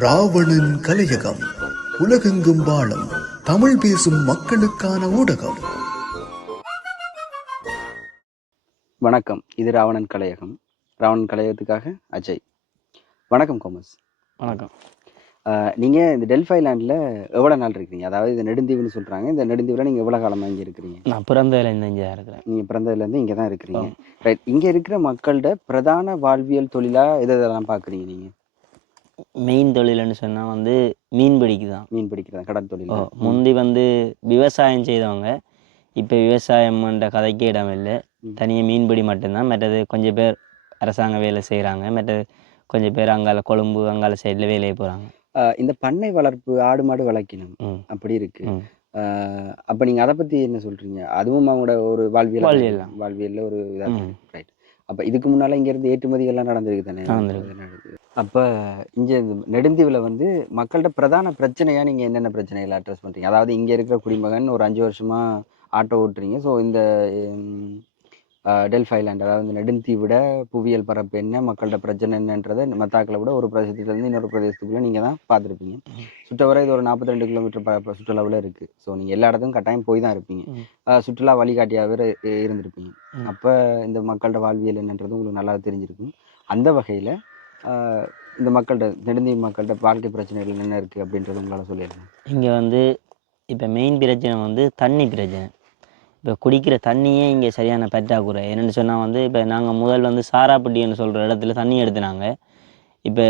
ராவணன் கலையகம் உலகெங்கும் வாழும் தமிழ் பேசும் மக்களுக்கான ஊடகம். வணக்கம் இது ராவணன் கலையகம். ராவணன் கலையகத்துக்காக அஜய். வணக்கம் கோமஸ். வணக்கம். ஆஹ் நீங்க இந்த டெல்ஃபை லேண்ட்ல எவ்வளவு நாள் இருக்கிறீங்க? அதாவது இது நெடுந்தீவுன்னு சொல்றாங்க. இந்த நெடுந்தீவுல நீங்க எவ்வளவு காலமா இங்க இருக்கிறீங்க? நான் பிறந்ததுல இருந்து இங்கே இருக்கிறேன். நீங்க பிறந்ததுல இருந்து இங்க தான் இருக்கிறீங்க ரைட் இங்க இருக்கிற மக்களோட பிரதான வாழ்வியல் தொழிலா எதை எதெல்லாம் பாக்குறீங்க நீங்க? மெயின் தொழில்னு சொன்னால் வந்து மீன் பிடிக்கு தான். மீன் பிடிக்கிறதா கடல் தொழில். முந்தி வந்து விவசாயம் செய்தவங்க இப்போ விவசாயம்ன்ற கதைக்கு இடம் இல்லை. தனியாக மீன்பிடி மட்டும்தான் மற்றது கொஞ்சம் பேர் அரசாங்க வேலை செய்கிறாங்க மற்றது கொஞ்சம் பேர் அங்கால கொழும்பு அங்கால சைடில் வேலையை போகிறாங்க இந்த பண்ணை வளர்ப்பு ஆடு மாடு வளர்க்கணும். அப்படி இருக்கு. அப்ப நீங்க அதை பத்தி என்ன சொல்றீங்க? அதுவும் அவங்களோட ஒரு வாழ்வியல் வாழ்வியல். வாழ்வியல்ல ஒரு இதா ம். ரைட் அப்ப இதுக்கு முன்னால இங்க இருந்து ஏற்றுமதிகள் எல்லாம் நடந்திருக்கு தானே? நடந்திருக்கு. அப்ப இங்க இந்த நெடுந்தீவுல வந்து மக்கள்கிட்ட பிரதான பிரச்சனையா நீங்க என்னென்ன பிரச்சனைகளை அட்ரஸ் பண்றீங்க? அதாவது இங்க இருக்கிற குடிமகன் ஒரு அஞ்சு வருஷமா ஆட்டோ ஓட்டுறீங்க. ஸோ இந்த டெல்ஃப் ஐலாண்ட். அதாவது நெடுந்தீவிட புவியியல் பரப்பு என்ன மக்கள்கிட்ட பிரச்சனை என்னன்றதை மத்தாக்களை விட ஒரு பிரதேசத்துல இருந்து இன்னொரு பிரதேசத்துக்குள்ள நீங்க தான் பார்த்துருப்பீங்க. சுற்றவரை இது ஒரு நாற்பத்தி ரெண்டு கிலோமீட்டர் பரப்பு சுற்றுலாவில் இருக்கு. ஸோ நீங்க எல்லா இடத்துக்கும் கட்டாயம் போய் தான் இருப்பீங்க. சுற்றுலா வழிகாட்டியாகவே இரு- இருந்திருப்பீங்க. அப்ப இந்த மக்களோட வாழ்வியல் என்னன்றது உங்களுக்கு நல்லா தெரிஞ்சிருக்கும். அந்த வகையில இந்த மக்கள்கிட்ட நெடுந்தீவு மக்கள்கிட்ட வாழ்க்கை பிரச்சனைகள் என்ன இருக்கு அப்படின்றது உங்களால சொல்லிடுங்க இங்கே வந்து இப்போ மெயின் பிரச்சனை வந்து தண்ணி பிரச்சனை. இப்போ குடிக்கிற தண்ணியே இங்கே சரியான பற்றாக்குறை என்னென்னு சொன்னால் வந்து இப்போ நாங்கள் முதல் வந்து சாராப்பட்டின்னு சொல்கிற இடத்துல தண்ணி எடுத்துனாங்க. இப்போ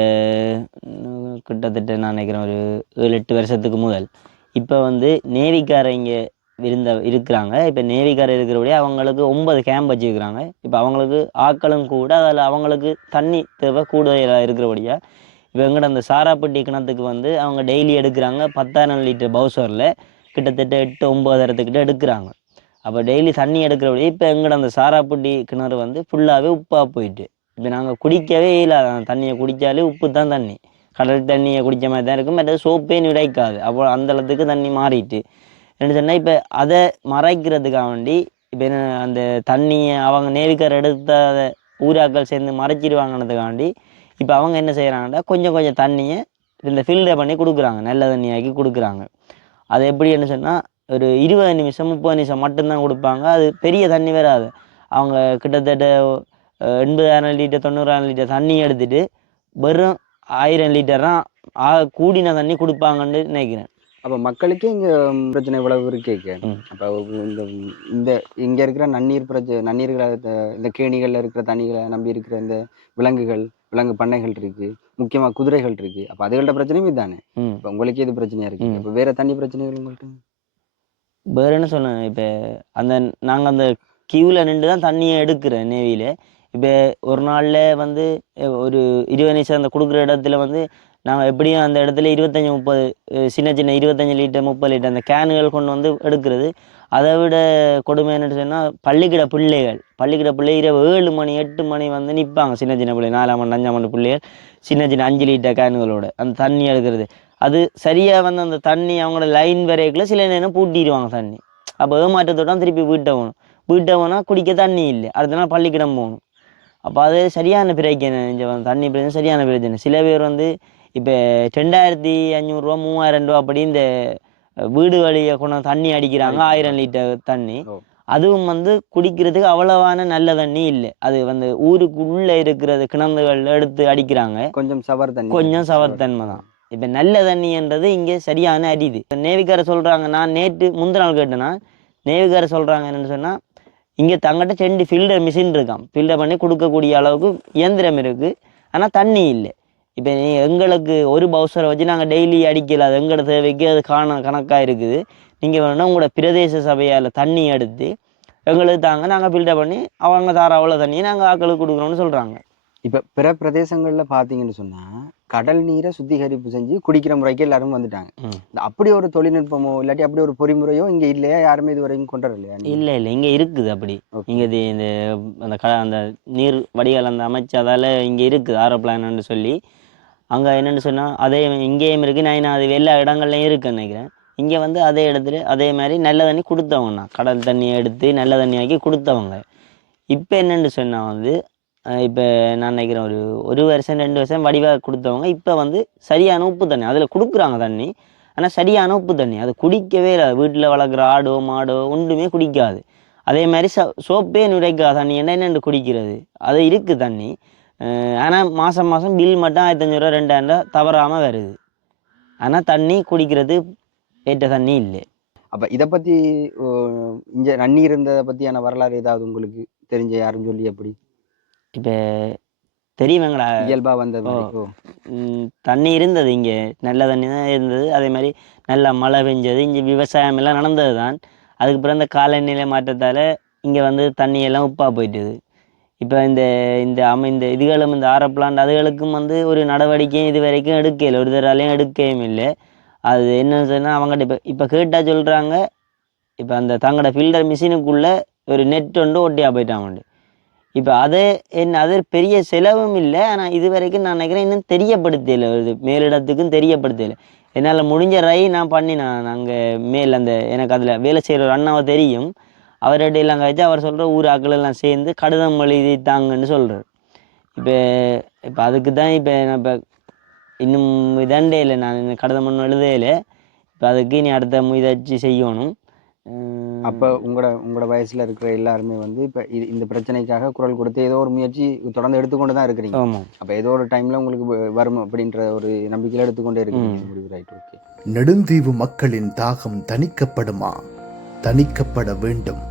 கிட்டத்தட்ட நான் நினைக்கிறேன் ஒரு ஏழு எட்டு வருஷத்துக்கு முதல். இப்போ வந்து நேவிக்கார இங்கே இருந்த இருக்கிறாங்க. இப்போ நேவிக்கார இருக்கிறபடி அவங்களுக்கு ஒன்பது கேம்ப் வச்சுருக்கிறாங்க. இப்போ அவங்களுக்கு ஆட்களும் கூட அதில் அவங்களுக்கு தண்ணி தேவை கூடுதலாக இருக்கிறபடியா. இப்போ எங்கிட்ட அந்த சாராப்பட்டி கிணத்துக்கு வந்து அவங்க டெய்லி எடுக்கிறாங்க. பத்தாயிரம் லிட்டர் பவுசரில் கிட்டத்தட்ட எட்டு ஒம்பதாயிரத்துக்கிட்ட எடுக்கிறாங்க. அப்போ டெய்லி தண்ணி எடுக்கிறபடி இப்போ எங்கட அந்த சாராப்பட்டி கிணறு வந்து ஃபுல்லாகவே உப்பாக போயிட்டு. இப்போ நாங்கள் குடிக்கவே இல்லை அந்த தண்ணியை குடித்தாலே உப்பு தான் தண்ணி. கடல் தண்ணியை குடித்த மாதிரி தான் இருக்கும். மற்ற சோப்பே நிடைக்காது அப்போ அந்த அளவுக்கு தண்ணி மாறிட்டு. என்ன சொன்னால் இப்போ அதை மறைக்கிறதுக்காக வேண்டி இப்போ என்ன அந்த தண்ணியை அவங்க நேவிக்கார் எடுத்த அதை ஊராக்கள் சேர்ந்து மறைச்சிடுவாங்கன்றதுக்காண்டி இப்போ அவங்க என்ன செய்கிறாங்கன்னா கொஞ்சம் கொஞ்சம் தண்ணியை இந்த ஃபில்டர் பண்ணி கொடுக்குறாங்க. நல்ல தண்ணியாக்கி கொடுக்குறாங்க. அது எப்படி என்ன சொன்னால் ஒரு இருபது நிமிஷம் முப்பது நிமிஷம் மட்டும்தான் கொடுப்பாங்க. அது பெரிய தண்ணி வராது. அவங்க கிட்டத்தட்ட எண்பதாயிரம் லிட்டர் தொண்ணூறாயிரம் லிட்டர் தண்ணி எடுத்துட்டு வெறும் ஆயிரம் லிட்டர் தான் ஆக கூடின தண்ணி கொடுப்பாங்கன்னு நினைக்கிறேன். அப்ப மக்களுக்கே இங்க பிரச்சனை இவ்வளவு இருக்கே ம். அப்ப இந்த இந்த இங்க இருக்கிற நன்னீர் பிரச்சனை நன்னீர்களை இந்த கேணிகள்ல இருக்கிற தண்ணிகளை நம்பி இருக்கிற இந்த விலங்குகள் விலங்கு பண்ணைகள் இருக்கு. முக்கியமா குதிரைகள் இருக்கு. அப்ப அதுகளோட பிரச்சனையும் இதுதானே இப்ப உங்களுக்கே இது பிரச்சனையா இருக்கு. இப்ப வேற தண்ணி பிரச்சனைகள் உங்கள்ட்ட? வேறு என்ன சொல்ல இப்போ அந்த நாங்கள் அந்த கியூவில் நின்று தான் தண்ணியை எடுக்கிறேன் நேவியில் இப்போ ஒரு நாளில் வந்து ஒரு இருபது நிமிஷம் அந்த கொடுக்குற இடத்துல வந்து நாங்கள் எப்படியும் அந்த இடத்துல இருபத்தஞ்சி முப்பது சின்ன சின்ன இருபத்தஞ்சி லிட்டர் முப்பது லிட்டர் அந்த கேனுகள் கொண்டு வந்து எடுக்கிறது. அதை விட கொடுமை என்னன்னு சொன்னால் பள்ளிக்கிட பிள்ளைகள் பள்ளிக்கிட பிள்ளை இரவு ஏழு மணி எட்டு மணி வந்து நிற்பாங்க சின்ன சின்ன பிள்ளை நாலாம் மணி அஞ்சாம் மணி பிள்ளைகள் சின்ன சின்ன அஞ்சு லிட்டர் கேனுகளோட அந்த தண்ணி எடுக்கிறது. அது சரியாக வந்து அந்த தண்ணி அவங்களோட லைன் வரைக்குள்ள சில நேரம் பூட்டிடுவாங்க தண்ணி. அப்போ ஏமாற்றத்தோட திருப்பி வீட்டை போகணும். வீட்டை போனால் குடிக்க தண்ணி இல்லை. அடுத்த நாள் பள்ளிக்கிடம் போகணும். அப்போ அது சரியான பிரச்சனை இங்கே வந்து தண்ணி பிரச்சனை சரியான பிரச்சனை சில பேர் வந்து இப்போ ரெண்டாயிரத்தி அஞ்சூறுரூவா மூவாயிரம் ரூபா அப்படி இந்த வீடு வழியை கொண்டு தண்ணி அடிக்கிறாங்க. ஆயிரம் லிட்டர் தண்ணி. அதுவும் வந்து குடிக்கிறதுக்கு அவ்வளவான நல்ல தண்ணி இல்லை. அது வந்து ஊருக்குள்ளே இருக்கிறது கிணறுகள் எடுத்து அடிக்கிறாங்க. கொஞ்சம் சவர் தண்ணி கொஞ்சம் சவர்த்தன்மை தான். இப்போ நல்ல தண்ணின்றது இங்கே சரியான அரிது. இப்போ நேவிக்கார சொல்கிறாங்க நான் நேற்று முந்தின நாள் கேட்டேன்னா நேவிக்கார சொல்கிறாங்க என்னென்னு சொன்னால் இங்கே தங்கிட்ட ரெண்டு ஃபில்டர் மிஷின் இருக்கான் ஃபில்டர் பண்ணி கொடுக்கக்கூடிய அளவுக்கு இயந்திரம் இருக்குது ஆனால் தண்ணி இல்லை. இப்போ நீ எங்களுக்கு ஒரு பவுசரை வச்சு நாங்கள் டெய்லி அடிக்கல அது எங்களோட தேவைக்கு அது காண கணக்காக இருக்குது. நீங்கள் வேணும்னா உங்களோட பிரதேச சபையால் தண்ணி எடுத்து எங்களுக்கு தாங்க நாங்கள் ஃபில்டர் பண்ணி அவங்க தார அவ்வளோ தண்ணியை நாங்கள் ஆக்களுக்கு கொடுக்குறோம்னு சொல்கிறாங்க இப்ப பிற பிரதேசங்கள்ல பாத்தீங்கன்னு சொன்னா கடல் நீரை சுத்திகரிப்பு செஞ்சு குடிக்கிற முறைக்கு எல்லாரும் வந்துட்டாங்க. அப்படி ஒரு தொழில்நுட்பமோ இல்லாட்டி அப்படி ஒரு பொறிமுறையோ இங்க இல்லையா? யாருமே இது வரைக்கும் கொண்டு வரலையா? இல்லை இல்லை. இங்கே இருக்குது அப்படி. இங்கே இது இந்த அந்த க அந்த நீர் வடிகால் அந்த அமைச்சதால் இங்கே இருக்குது ஆரோ பிளான்னு சொல்லி. அங்கே என்னென்னு சொன்னால் அதே இங்கேயும் இருக்குது நான் அது எல்லா இடங்கள்லையும் இருக்குன்னு நினைக்கிறேன். இங்கே வந்து அதே இடத்துல அதே மாதிரி நல்ல தண்ணி கொடுத்தவங்கண்ணா கடல் தண்ணியை எடுத்து நல்ல தண்ணியாக்கி கொடுத்தவங்க. இப்போ என்னென்னு சொன்னால் வந்து இப்போ நான் நினைக்கிறேன் ஒரு ஒரு வருஷம் ரெண்டு வருஷம் வடிவாக கொடுத்தவங்க இப்போ வந்து சரியான உப்பு தண்ணி அதில் கொடுக்குறாங்க தண்ணி. ஆனால் சரியான உப்பு தண்ணி அது குடிக்கவே இல்லை. வீட்டில் வளர்க்குற ஆடோ மாடோ ஒன்றுமே குடிக்காது. அதே மாதிரி ச சோப்பே நுரைக்காத தண்ணி என்ன என்னென்று குடிக்கிறது. அது இருக்குது தண்ணி. ஆனால் மாதம் மாதம் பில் மட்டும் ஆயிரத்தஞ்சூறுவா ரெண்டாயிரம் ரூபா தவறாமல் வருது. ஆனால் தண்ணி குடிக்கிறது ஏற்ற தண்ணி இல்லை. அப்போ இதை பற்றி இங்கே தண்ணி இருந்ததை பற்றியான வரலாறு ஏதாவது உங்களுக்கு தெரிஞ்ச யாரும் சொல்லி எப்படி இப்போ தெரியுமாங்களா இயல்பா வந்தது தண்ணி இருந்தது இங்கே. நல்ல தண்ணி தான் இருந்தது. அதே மாதிரி நல்லா மழை பெஞ்சது. இங்கே விவசாயம் எல்லாம் நடந்தது தான் அதுக்கப்புறம் இந்த காலநிலை மாற்றத்தால் இங்கே வந்து தண்ணி எல்லாம் உப்பாக போயிட்டுது. இப்போ இந்த இந்த அம இந்த இதுகளும் இந்த ஆர பிளான்ட் அதுகளுக்கும் வந்து ஒரு நடவடிக்கையும் இது வரைக்கும் எடுக்கல. ஒரு தராலையும் எடுக்கவும் இல்லை. அது என்ன சொன்னால் அவங்ககிட்ட இப்போ இப்போ கேட்டால் சொல்கிறாங்க இப்போ அந்த தங்களோட ஃபில்டர் மிஷினுக்குள்ளே ஒரு நெட் ஒன்று ஒட்டியாக போயிட்டாங்க இப்போ அது என் அது பெரிய செலவும் இல்லை. ஆனால் இது வரைக்கும் நான் நினைக்கிறேன் இன்னும் தெரியப்படுத்தல. இது மேலிடத்துக்கும் தெரியப்படுத்தல. என்னால் முடிஞ்ச ரை நான் பண்ணி நான் நாங்கள் மேல் அந்த எனக்கு அதில் வேலை செய்கிற ஒரு அண்ணாவை தெரியும். அவர்கிட்ட எல்லாம் கழிச்சு அவர் சொல்கிற ஊர் ஆக்களெல்லாம் எல்லாம் சேர்ந்து கடிதம் எழுதி தாங்கன்னு சொல்கிறார் இப்போ இப்போ அதுக்கு தான் இப்போ நான் இப்போ இன்னும் இதண்டே இல்லை. நான் கடிதம் ஒன்றும் எழுதலை. இப்போ அதுக்கு நீ அடுத்த முயற்சி செய்யணும். அப்ப உங்களோட உங்களோட வயசுல இருக்கிற எல்லாருமே வந்து இப்ப இது இந்த பிரச்சனைக்காக குரல் கொடுத்து ஏதோ ஒரு முயற்சி தொடர்ந்து எடுத்துக்கொண்டு தான் இருக்கிறீங்க. அப்ப ஏதோ ஒரு டைம்ல உங்களுக்கு வரும் அப்படின்ற ஒரு நம்பிக்கையில எடுத்துக்கொண்டே ரைட் ஓகே நெடுந்தீவு மக்களின் தாகம் தணிக்கப்படுமா? தணிக்கப்பட வேண்டும்.